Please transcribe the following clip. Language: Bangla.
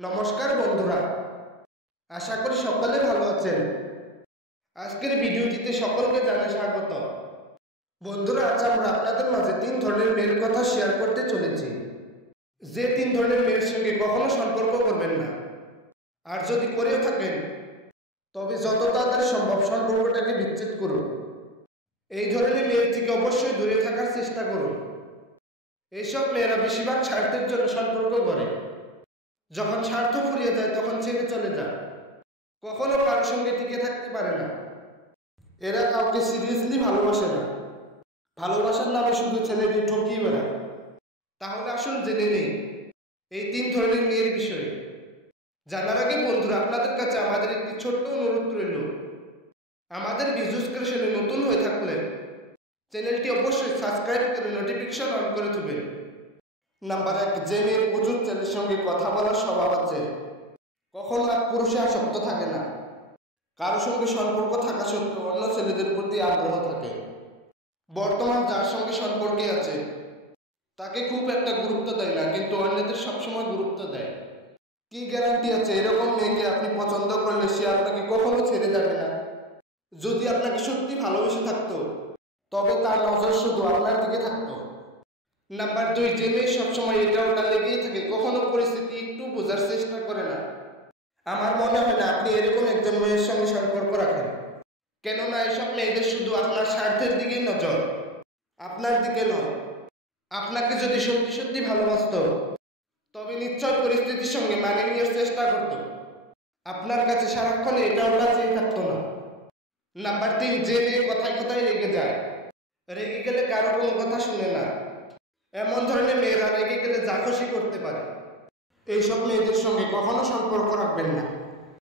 নমস্কার বন্ধুরা, আশা করি সকলে ভালো আছেন। আজকের ভিডিওটিতে সকলকে জানাই স্বাগত। বন্ধুরা, আজ আমরা আপনাদের মাঝে 3 ধরনের মেয়ের কথা শেয়ার করতে চলেছি। যে 3 ধরনের মেয়ের সঙ্গে কখনো সম্পর্ক করবেন না, আর যদি করেও থাকেন তবে যত তাড়াতাড়ি সম্ভব সম্পর্কটাকে বিচ্ছেদ করুন। এই ধরনের মেয়ের থেকে অবশ্যই দূরে থাকার চেষ্টা করুন। এইসব মেয়েরা বেশিরভাগ স্বার্থের জন্য সম্পর্ক করে। যখন স্বার্থ ফুরিয়ে যায় তখন ছেড়ে চলে যায়, কখনো কারোর সঙ্গে টিকে থাকতে পারে না। এরা কাউকে সিরিয়াসলি ভালোবাসে না, ভালোবাসার নামে শুধু ছেলেদের ঠকিয়ে বেড়ায়। তাহলে আসুন জেনে নেই এই 3 ধরনের মেয়ের বিষয়ে। জানার আগে বন্ধুরা, আপনাদের কাছে আমাদের একটি ছোট্ট অনুরোধ রইল। আমাদের ভিডিওস ক্রিয়েশনে নতুন হয়ে থাকলে চ্যানেলটি অবশ্যই সাবস্ক্রাইব করে নোটিফিকেশন অন করে দেবেন। নাম্বার 1, যে মেয়ের প্রচুর ছেলের সঙ্গে কথা বলার স্বভাব আছে, কখনো এক পুরুষে আসক্ত থাকে না। কারো সঙ্গে সম্পর্ক থাকা সত্ত্বেও অন্য ছেলেদের প্রতি আগ্রহ থাকে। বর্তমান যার সঙ্গে সম্পর্কে আছে তাকে খুব একটা গুরুত্ব দেয় না, কিন্তু অন্যদের সবসময় গুরুত্ব দেয়। কি গ্যারান্টি আছে এরকম মেয়েকে আপনি পছন্দ করলে সে আপনাকে কখনো ছেড়ে যাবে না? যদি আপনাকে সত্যি ভালোবেসে থাকতো তবে তার নজর শুধু আপনার দিকে থাকতো। নাম্বার 2, যে মেয়ে সবসময় এটা ওটা লেগেই থাকে, কখনো পরিস্থিতি একটু বোঝার চেষ্টা করে না। আমার মনে হয় না আপনি এরকম একজন মেয়ের সঙ্গে সম্পর্ক রাখেন, কেননা এসব মেয়েদের শুধু আপনার স্বার্থের দিকেই নজর, আপনার দিকে নয়। আপনাকে যদি সত্যি সত্যি ভালোবাসতো তবে নিশ্চয় পরিস্থিতির সঙ্গে মানিয়ে নেওয়ার চেষ্টা করতো, আপনার কাছে সারাক্ষণ এটা ওটা চেয়ে থাকতো না। নাম্বার 3, যে মেয়ে কথায় কথায় রেগে যায়, রেগে গেলে কারো কোনো কথা শুনে না। এমন ধরনের মেয়েরা রেগে গেলে যা খুশি করতে পারে। এইসব মেয়েদের সঙ্গে কখনো সম্পর্ক রাখবেন না।